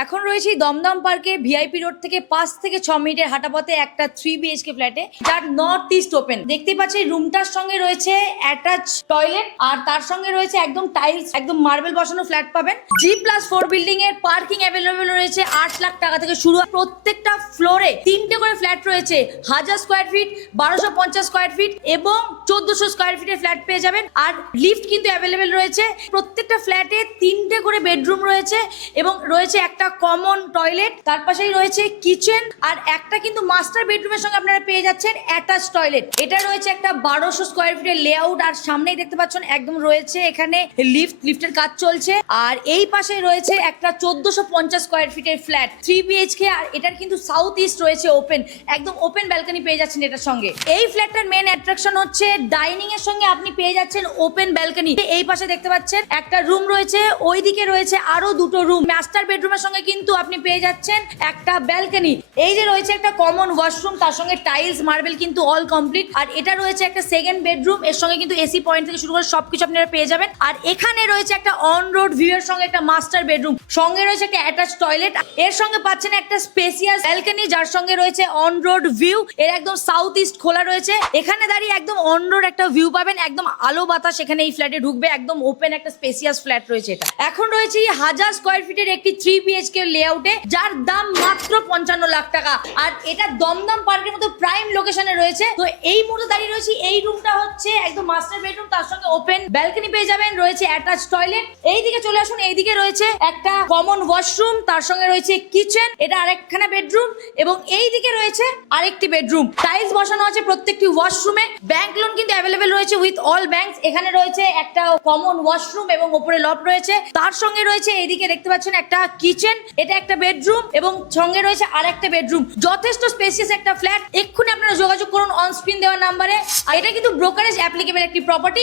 এখন রয়েছি দমদম পার্কে ভিআইপি রোড থেকে 5 থেকে 6 মিনিটের হাঁটা পথে একটা 3 বিএইচকে ফ্ল্যাটে, যার নর্থ ইস্ট ওপেন। দেখতেই পাচ্ছি রুমটার সঙ্গে রয়েছে অ্যাটাচ টয়লেট, আর তার সঙ্গে রয়েছে একদম টাইলস, একদম মার্বেল বসানো ফ্ল্যাট পাবেন। G+4 বিল্ডিং এর পার্কিং অ্যাভেলেবল রয়েছে 8 লাখ টাকা থেকে শুরু। প্রত্যেকটা ফ্লোরে 3টে করে ফ্ল্যাট রয়েছে, 1000 স্কোয়ার ফিট, 1250 স্কোয়ার ফিট এবং 1400 স্কোয়ার ফিটের ফ্ল্যাট পেয়ে যাবেন। আর লিফট কিন্তু অ্যাভেলেবল রয়েছে। প্রত্যেকটা ফ্ল্যাটে 3টে করে বেডরুম রয়েছে এবং রয়েছে একটা কমন টয়লেট, তার পাশেই রয়েছে কিচেন, আর একটা কিন্তু মাস্টার বেডরুমের সঙ্গে আপনারা পেয়ে যাচ্ছেন অ্যাটাচ টয়লেট। এটা রয়েছে একটা 1200 স্কোয়ার ফিটের লেআউট, আর সামনেই দেখতে পাচ্ছেন একদম রয়েছে এখানে লিফটের কাজ চলছে। আর এই পাশে রয়েছে একটা 1450 স্কোয়ার ফিটের ফ্ল্যাট 3 বিএইচকে, আর এটার কিন্তু সাউথ ইস্ট রয়েছে ওপেন, একদম ওপেন ব্যালকনি পেয়ে যাচ্ছেন এটার সঙ্গে। এই ফ্ল্যাটটার মেন অ্যাট্রাকশন হচ্ছে ডাইনিং এর সঙ্গে আপনি পেয়ে যাচ্ছেন ওপেন ব্যালকনি। এই পাশে দেখতে পাচ্ছেন একটা রুম রয়েছে, ওইদিকে রয়েছে আরো দুটো রুম। মাস্টার বেডরুমের সঙ্গে কিন্তু আপনি পেয়ে যাচ্ছেন একটা ব্যালকনি। এই যে রয়েছে একটা কমন ওয়াশরুম, তার সঙ্গে টাইলস মার্বেল কিন্তু অল কমপ্লিট। আর এটা রয়েছে একটা সেকেন্ড বেডরুম, এর সঙ্গে কিন্তু এসি পয়েন্ট থেকে শুরু করে সবকিছু আপনারা পেয়ে যাবেন। আর এখানে রয়েছে একটা অন রোড ভিউ এর সঙ্গে একটা মাস্টার বেডরুম, সঙ্গে রয়েছে একটা অ্যাটাচ টয়লেট। এর সঙ্গে পাচ্ছেন একটা স্পেসিয়াস ব্যালকনি, যার সঙ্গে রয়েছে অন রোড ভিউ। এর একদম সাউথ ইস্ট খোলা রয়েছে, এখানে দাঁড়িয়ে একদম অন রোড একটা ভিউ পাবেন, একদম আলো বাতাস এখানে এই ফ্ল্যাটে ঢুকবে। একদম ওপেন একটা স্পেসিয়াস ফ্ল্যাট রয়েছে এটা। এখন রয়েছে 1000 স্কোয়ার ফিটের একটি 3 বিএইচকে লেআউটে, যার দাম মাত্র 55 লাখ টাকা। আর এটা দমদম পার্কের মতো প্রাইম লোকেশনে রয়েছে। তো এই মুহূর্তে দাঁড়িয়ে রয়েছে, এই রুমটা হচ্ছে একদম মাস্টার বেডরুম, তার সঙ্গে ওপেন ব্যালকনি পেয়ে যাবেন, রয়েছে অ্যাটাচ টয়লেট। এইদিকে চলে আসুন, এইদিকে রয়েছে একটা কমন ওয়াশরুম, তার সঙ্গে রয়েছে কিচেন, এটা আরেকখানা বেডরুম, এবং এইদিকে রয়েছে আরেকটি বেডরুম। টাইলস বসানো আছে প্রত্যেকটি ওয়াশরুমে। ব্যাংক লোন কিন্তু অ্যাভেলেবেল রয়েছে উইথ অল ব্যাংকস। এখানে রয়েছে একটা কমন ওয়াশরুম এবং উপরে লফট রয়েছে, তার সঙ্গে রয়েছে এইদিকে দেখতে পাচ্ছেন একটা কিচেন, এটা একটা বেডরুম এবং সঙ্গে রয়েছে আরেকটা বেডরুম। যথেষ্ট স্পেসিয়াস একটা ফ্ল্যাট। এক্ষুনি আপনারা যোগাযোগ করুন অন স্ক্রিন দেওয়া নাম্বারে। আর এটা কিন্তু ব্রোকারেজ অ্যাপ্লিকেবল একটি প্রপার্টি।